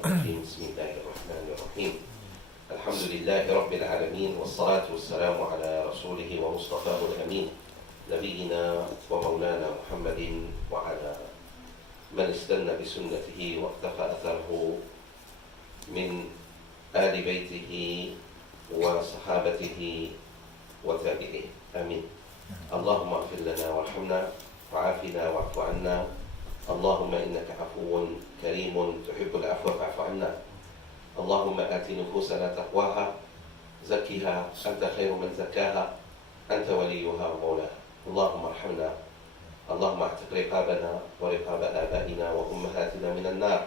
الرجيم بسم الله الرحمن الرحيم الحمد لله رب العالمين والصلاة والسلام على رسوله ومصطفاه الأمين نبينا ومولانا محمد وعلى من استنى بسنته واقتفى أثره من آل بيته وصحابته وتابعيه آمين. اللهم اغفر لنا وارحمنا وعافنا واعف عنا اللهم إنك عفو كريم تحب العفو فاعف عنا اللهم آت نفوسنا تقواها زكها أنت خير من زكاها أنت وليها ومولاها اللهم ارحمنا اللهم اعتق رقابنا ورقاب آبائنا وأمهاتنا من النار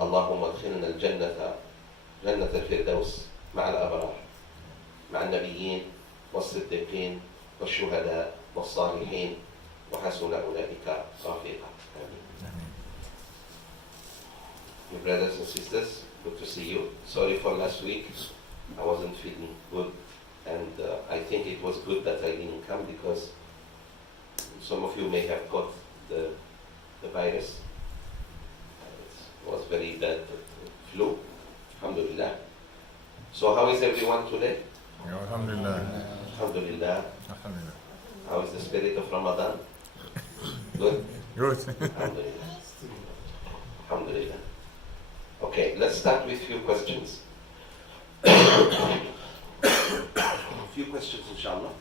اللهم ادخلنا الجنة جنة الفردوس مع الأبرار مع النبيين والصديقين والشهداء والصالحين وحسن أولئك رفيقا آمين. Your brothers and sisters, good to see you. Sorry for last week, I wasn't feeling good and I think it was good that I didn't come because some of you may have caught the virus. It was very bad flu, alhamdulillah. So how is everyone today? Alhamdulillah. Alhamdulillah. Alhamdulillah. How is the spirit of Ramadan? Good? Good. Alhamdulillah. Alhamdulillah. Okay, let's start with a few questions. A few questions, inshallah.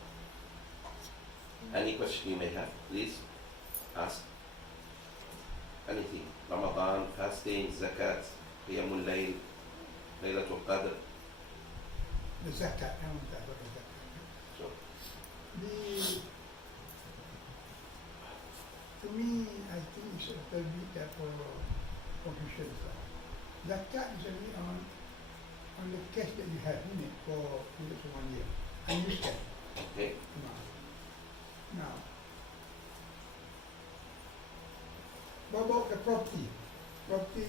Any question you may have, please ask. Anything. Ramadan, fasting, zakat, qiyamul layl, laylatul qadr. The zakat, I want that. So, To me, I think it's a little bit for confusion. Zakat is only on the cash that you have in it for 1 year. Unused cash. okay. Now, what about the property? Property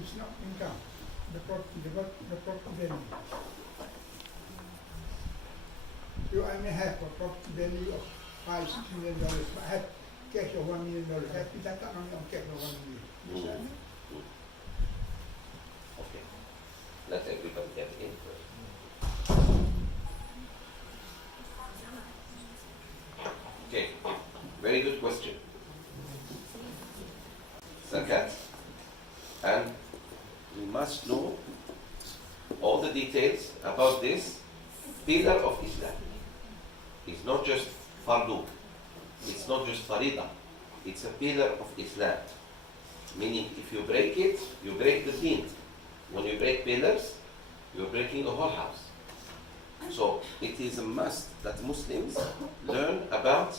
is not income. The property value. So I may have a property value of $5-6 million, but I have cash of $1 million. I have to zakat only on cash of 1 million. Understand? Okay. Let everybody get in first. Okay. Very good question. Zakat. And we must know all the details about this pillar of Islam. It's not just fardu. It's not just farida. It's a pillar of Islam. Meaning if you break it, you break the deen. When you break pillars, you're breaking the whole house. So it is a must that Muslims learn about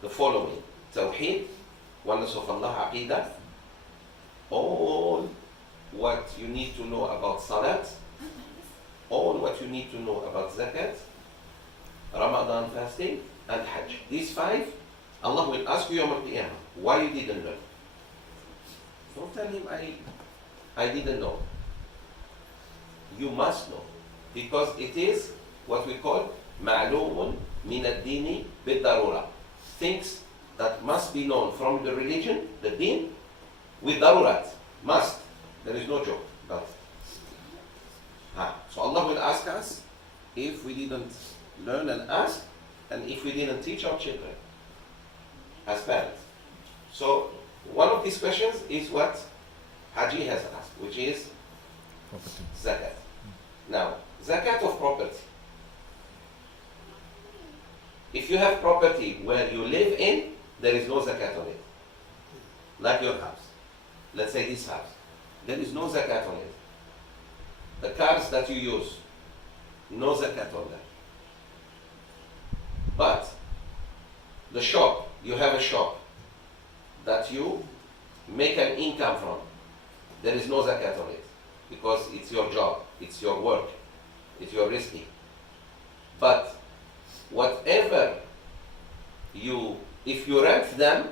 the following. Tawheed, oneness of Allah, Aqidah, all what you need to know about Salat, all what you need to know about Zakat, Ramadan fasting, and Hajj. These 5, Allah will ask you Yawm al-Qiyamah, why you didn't learn. Don't tell him I didn't know. You must know. Because it is what we call ma'lumun min ad-dini bid-darura. Things that must be known from the religion, the deen, with darurat. Must. There is no joke about it. So Allah will ask us if we didn't learn and ask, and if we didn't teach our children as parents. So one of these questions is what Haji has asked, which is Property. zakat. Now, zakat of property. If you have property where you live in, there is no zakat on it. Like your house. Let's say this house. There is no zakat on it. The cars that you use, no zakat on that. But the shop, you have a shop that you make an income from, there is no zakat on it because it's your job, it's your work, it's your risky. But whatever if you rent them,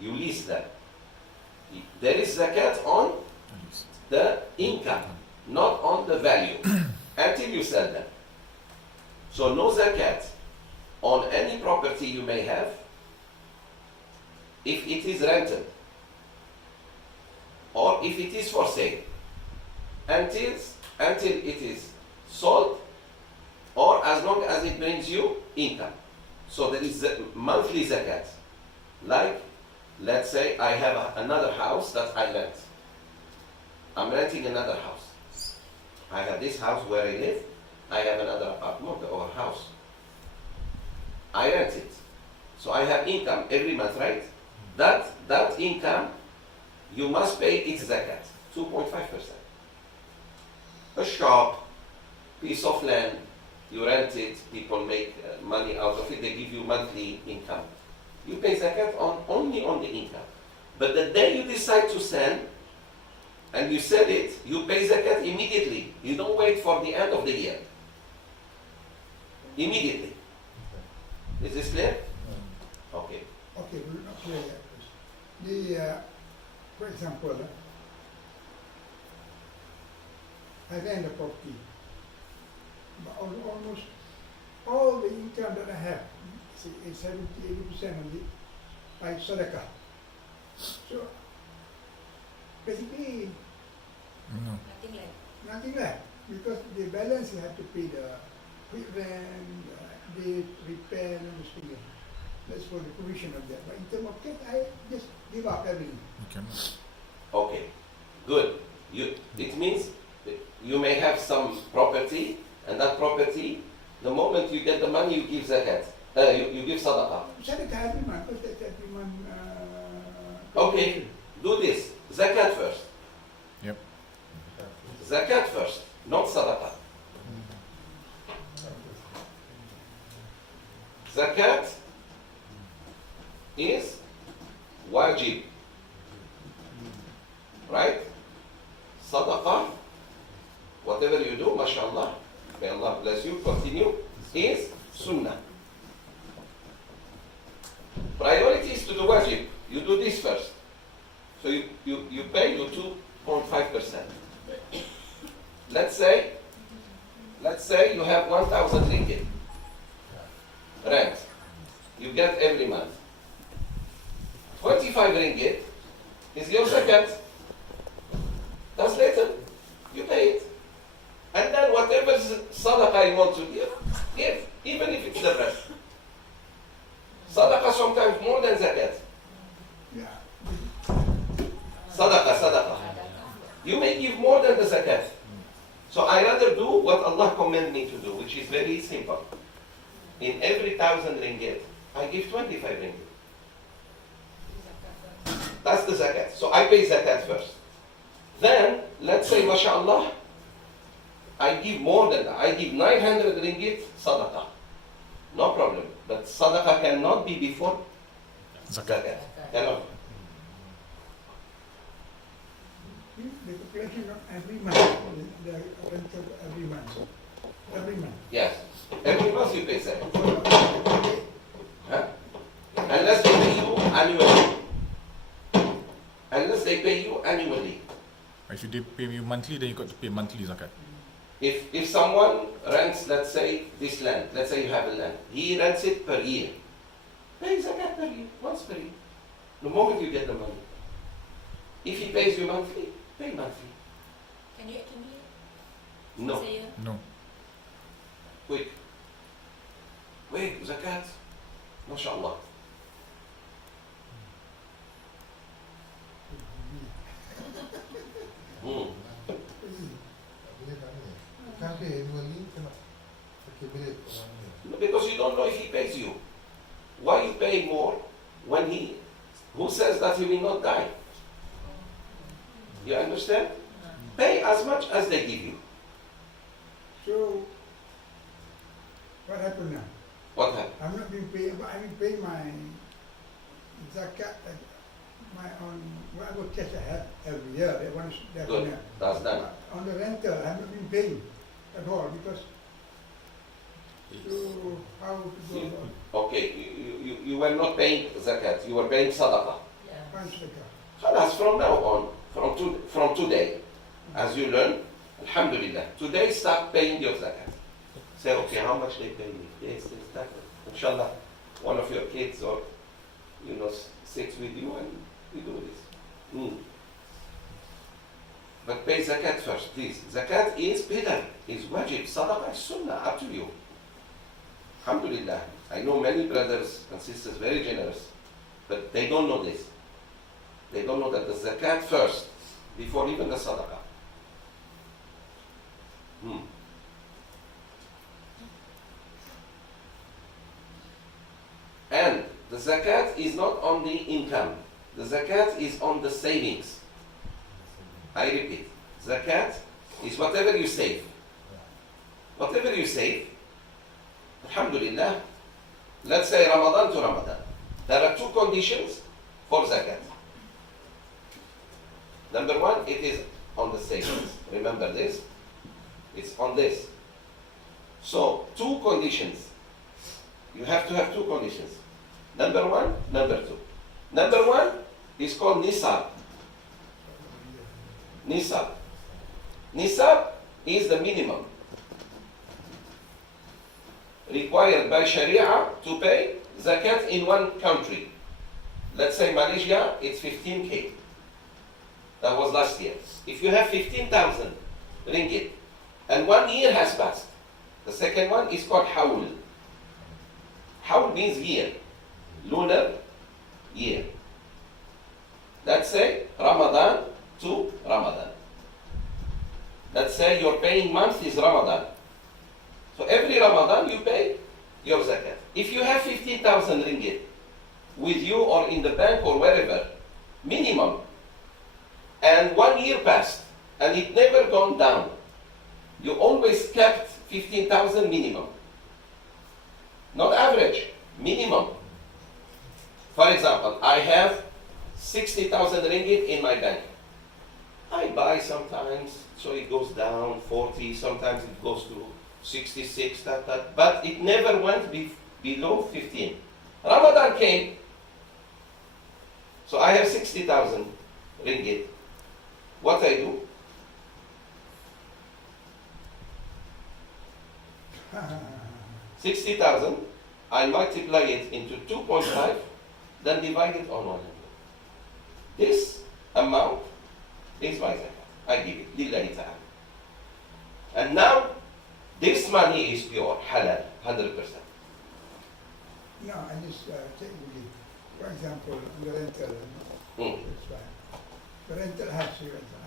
you lease them, there is zakat on the income, not on the value, until you sell them. So no zakat on any property you may have if it is rented. So if it is for sale, until it is sold, or as long as it brings you income. So there is a monthly zakat. Like, let's say I have another house that I rent. I'm renting another house. I have this house where I live. I have another apartment or house. I rent it. So I have income every month, right? That income, you must pay its zakat, 2.5%. A shop, piece of land, you rent it, people make money out of it, they give you monthly income. You pay zakat only on the income. But the day you decide to sell, and you sell it, you pay zakat immediately. You don't wait for the end of the year. Immediately. Is this clear? Okay. Okay, we're not clear yet. The, for example, I rent a property, but almost all the income that I have, say 70-80% of it, I sadaqah. So basically, No. nothing left, because the balance you have to pay the quick rent, the repair, and everything. That's for the provision of that. But in terms of cash, I just give up everything. You cannot. Okay. Good. It means you may have some property, and that property, the moment you get the money, you give zakat. You give sadaqah. Sadaqah every month, because that's every month. Okay. Do this. Zakat first. Yep. Zakat first, not sadaqah. Zakat is wajib. Right? Sadaqah, whatever you do, mashallah, may Allah bless you, continue, is sunnah. Priority is to do wajib. You do this first. So you pay your 2.5%. Let's say you have 1,000 ringgit rent. You get every month. 25 ringgit is your zakat. That's later. You pay it. And then whatever sadaqah you want to give, even if it's the rest. Sadaqah sometimes more than zakat. Yeah. Sadaqah. You may give more than the zakat. So I rather do what Allah commanded me to do, which is very simple. In every 1,000 ringgit, I give 25 ringgit. That's the zakat. So I pay zakat first. Then, let's say, mashallah, I give more than that. I give 900 ringgit sadaqah. No problem. But sadaqah cannot be before zakat. Cannot. The collection of every month, the rental every month. Every month. Yes. Every month you pay zakat. Okay. Huh? Unless they pay you annually. Unless they pay you annually. If they pay you monthly, then you got to pay monthly zakat. If someone rents, let's say, this land, let's say you have a land, he rents it per year. Pay zakat per year, once per year. The moment you get the money. If he pays you monthly, pay monthly. Can you No. say No. Quick. Wait, zakat. MashaAllah. Hmm. Can't pay annually, cannot. Accumulate for 1 year. Because you don't know if he pays you. Why you pay more when who says that he will not die? You understand? Pay as much as they give you. So, what happened now? What happened? I'm not being paid, but I will pay my zakat, my own, whatever cash I have every year. That one is Good. definitely. That's done. But on the rental, I'm not being paid at all, because so how to go about Okay, you were not paying zakat, you were paying sadaqah. punch the car? Khalas, from now on, from today, as you learn, alhamdulillah, today start paying your zakat. Say, okay, how much they pay me? Yes, that. Inshallah, one of your kids or, sits with you and we do this. pay zakat first, please. Zakat is pillar, is wajib, sadaqah is sunnah, up to you. Alhamdulillah. I know many brothers and sisters very generous, but they don't know this. They don't know that the zakat first, before even the sadaqah. And the zakat is not on the income. The zakat is on the savings. I repeat, zakat is whatever you save. Whatever you save, alhamdulillah, let's say Ramadan to Ramadan. There are two conditions for zakat. Number one, it is on the savings. Remember this? It's on this. So, two conditions. You have to have two conditions. Number one, number two. Number one is called nisab. Nisab. Nisab is the minimum required by Sharia to pay zakat in one country. Let's say Malaysia, it's 15K. That was last year. If you have 15,000 ringgit and 1 year has passed, the second one is called hawl. Hawl means year, lunar year. Let's say Ramadan to Ramadan. Let's say your paying month is Ramadan. So every Ramadan you pay your zakat. If you have 15,000 ringgit with you or in the bank or wherever, minimum, and 1 year passed and it never gone down, you always kept 15,000 minimum. Not average, minimum. For example, I have 60,000 ringgit in my bank. I buy sometimes, so it goes down 40, sometimes it goes to 66, but it never went below 15. Ramadan came, so I have 60,000 ringgit. What I do? $60,000, I multiply it into 2.5, then divide it on 100. This amount is my zakat. I give it, lillahi ta'ala. And now, this money is pure, halal, 100%. No, I just take you, for example, the rental, that's fine. The rental has to rental.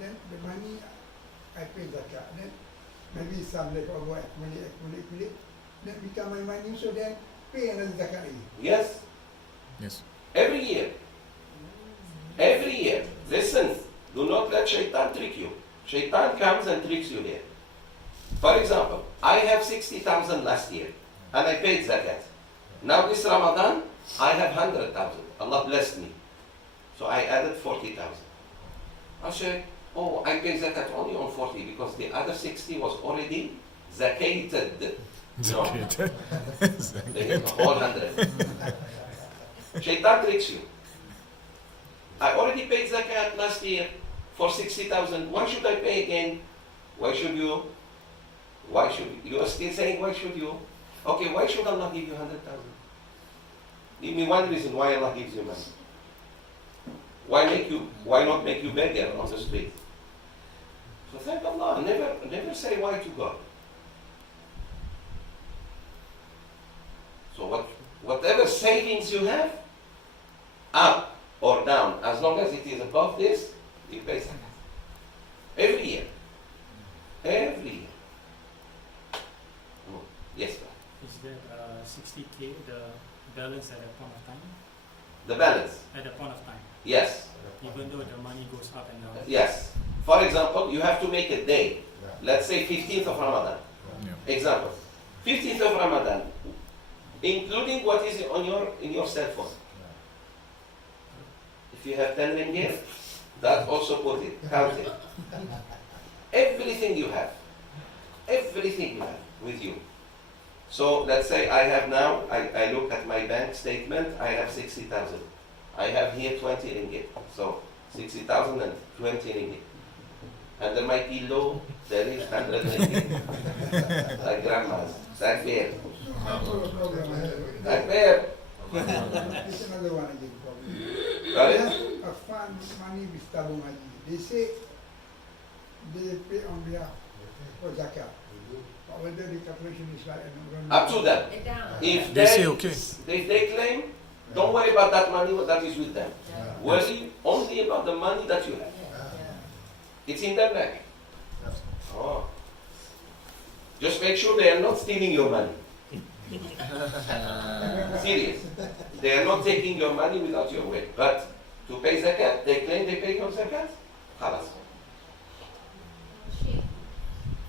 Then the money, I pay zakat. Then maybe some like over accumulate, then become my money, so then pay another zakat again. Yes, Yes. every year. Every year. Listen, do not let shaitan trick you. Shaitan comes and tricks you here. For example, I have 60,000 last year and I paid zakat. Now this Ramadan, I have 100,000. Allah blessed me. So I added 40,000. I say, oh, I pay zakat only on 40 because the other 60 was already zakated. Zakat. The whole 100. Shaitan tricks you. I already paid zakat last year for 60,000. Why should I pay again? Why should you? Why should you? You are still saying, why should you? Okay, why should Allah give you 100,000? Give me one reason why Allah gives you money. Why not make you beggar on the street? So thank Allah. Never say why to God. So whatever savings you have, up or down, as long as it is above this, you pay zakat. Every year. Every year. Oh, yes, sir. Is that 60K the balance at that point of time? The balance. At that point of time, Yes. even though the money goes up and down. Yes. For example, you have to make a day. Let's say 15th of Ramadan. Yeah. Example. 15th of Ramadan, including what is in your cell phone. If you have 10 ringgit, that also put it, count it. Everything you have with you. So let's say I have now, I look at my bank statement, I have 60,000. I have here 20 ringgit. So 60,000 and 20 ringgit. Under my pillow, there is 100 ringgit. Like grandma's. Takbir. Takbir. It's another one again problem. Right? A fund money with tabung haji. They say they pay on behalf for zakat. But whether the calculation is right and Up to them. If They say okay. if they claim, don't worry about that money that is with them. Worry only about the money that you have. It's in their neck. Oh. Just make sure they are not stealing your money. Serious. They are not taking your money without your will. But to pay zakat, they claim they pay your zakat. Khalas. Sheikh,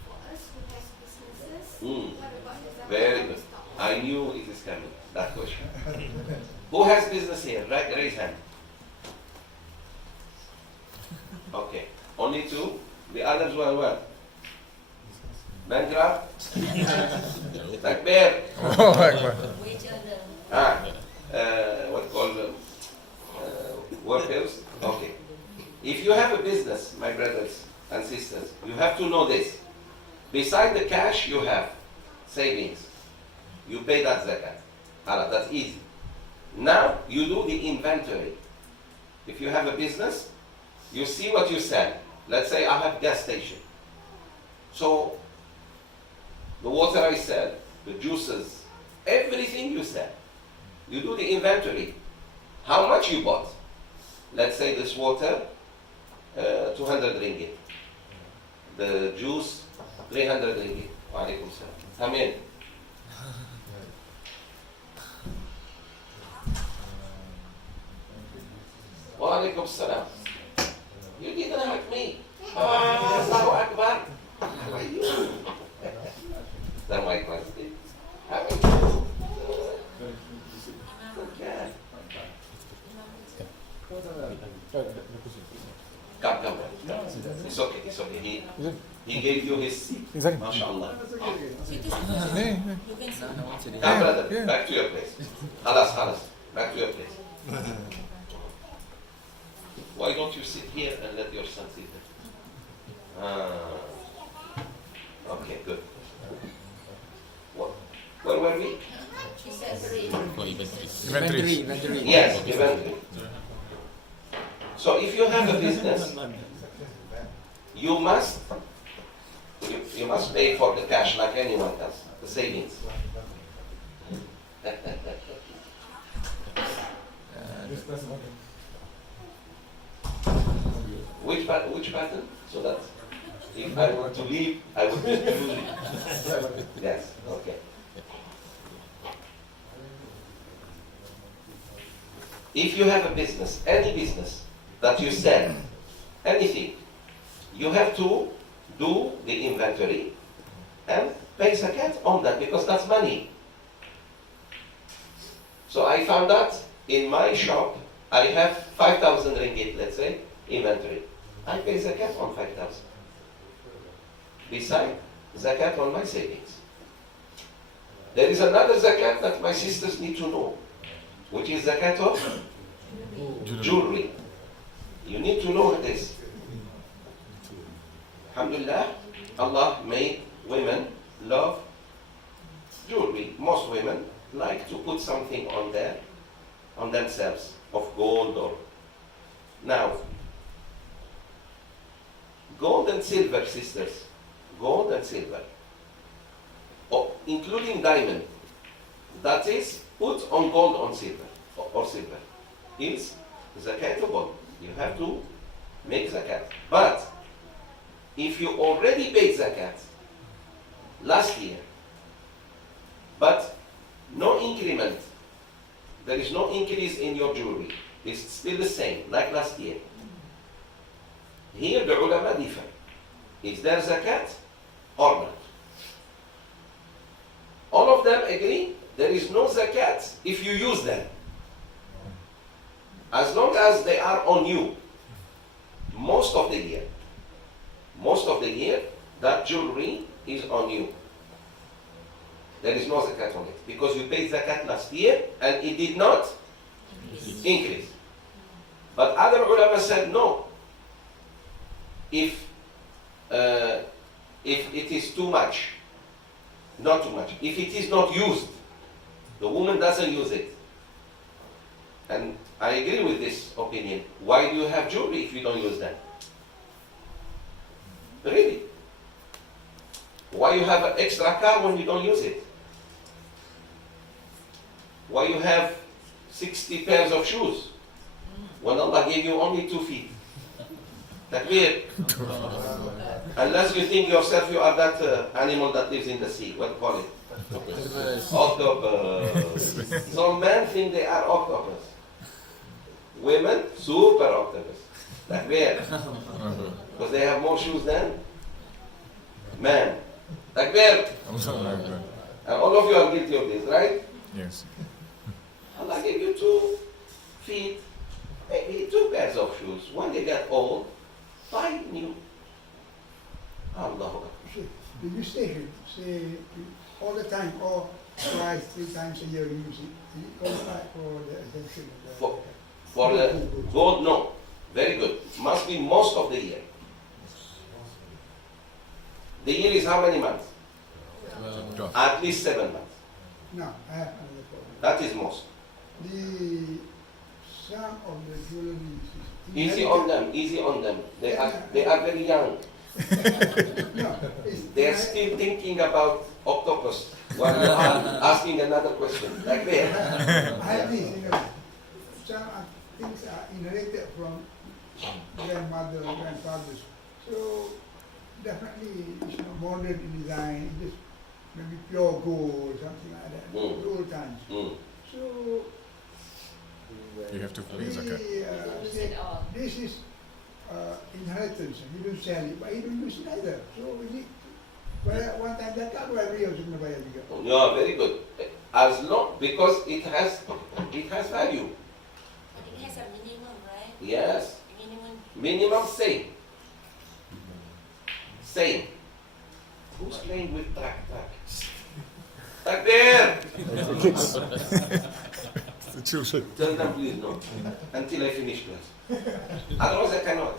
for us who has businesses, what about the zakat Very on good. stock? I knew it is coming. That question. Who has business here? Raise hand. Okay. Only two. The others were what? Bankrupt? Takbir? Oh, Akbar. What called workers? Okay. If you have a business, my brothers and sisters, you have to know this. Beside the cash, you have savings. You pay that zakat. That's easy. Now, you do the inventory. If you have a business, you see what you sell. Let's say I have gas station. So, the water I sell, the juices, everything you sell. You do the inventory. How much you bought? Let's say this water, 200 ringgit. The juice, 300 ringgit. Wa alaikum salam. Come in. Wa alaikum salam. You didn't hug me. Allahu Akbar. How are you? That my question. How are you? Okay. Come. It's okay, it's okay. He gave you his seat. Exactly. MashaAllah. Yeah. Come, brother, Yeah. back to your place. Halas. Back to your place. Why don't you sit here and let your son sit there? Okay, good. Where were we? She said three. Inventories. Yes, inventory. So if you have a business, you must pay for the cash like anyone else, the savings. Which button? So that if I were to leave, I would just lose it. Yes, okay. If you have a business, any business that you sell, anything, you have to do the inventory and pay zakat on that because that's money. So I found out in my shop, I have 5,000 ringgit, let's say, inventory. I pay zakat on 5,000. Besides, zakat on my savings. There is another zakat that my sisters need to know, which is zakat of jewelry. You need to know this. Alhamdulillah, Allah made women love jewelry. Most women like to put something on themselves of gold or. Now, gold and silver, sisters, gold and silver, including diamond, that is put on gold on silver or silver, is zakatable. You have to make zakat. But if you already paid zakat last year, but no increment, there is no increase in your jewelry, it's still the same like last year. Here the ulama differ. Is there zakat or not? All of them agree there is no zakat if you use them. As long as they are on you, most of the year, that jewelry is on you. There is no zakat on it because you paid zakat last year and it did not increase. But other ulama said no. If it is too much, not too much. If it is not used, the woman doesn't use it. And I agree with this opinion. Why do you have jewelry if you don't use them? Really? Why you have an extra car when you don't use it? Why you have 60 pairs of shoes when Allah gave you only 2 feet? Takbir. Unless you think yourself you are that animal that lives in the sea. What do you call it? Octopus. Some men think they are octopus. Women, super octopus. Takbir. Because they have more shoes than men. Takbir. And all of you are guilty of this, right? Yes. Allah gave you 2 feet, maybe 2 pairs of shoes. When they get old, buy new. Allahu Akbar. The usage, say, all the time, or twice, 3 times a year you use it. Is it qualified for the exemption of the... For the gold, no. Very good. Must be most of the year. The year is how many months? At least 7 months. No, I have another problem. That is most. Some of the jewelry is Easy on them, easy on them. They are very young. No, They are still thinking about octopus while you are asking another question. Like that. I have this, some things are inherited from grandmother, grandfathers. So definitely it's not modern in design, it's just maybe pure gold, something like that, the old times. So You have to pay zakat. this is inheritance, and you don't sell it, but you don't use it either. So is it, well, one time that car every year you're going to buy a bigger. Yeah, very good. As long, because it has value. But it has a minimum, right? Yes. Minimum. Minimum same. Same. Who's playing with track? Takbir! The children. Tell them please no. Until I finish class. Otherwise I cannot.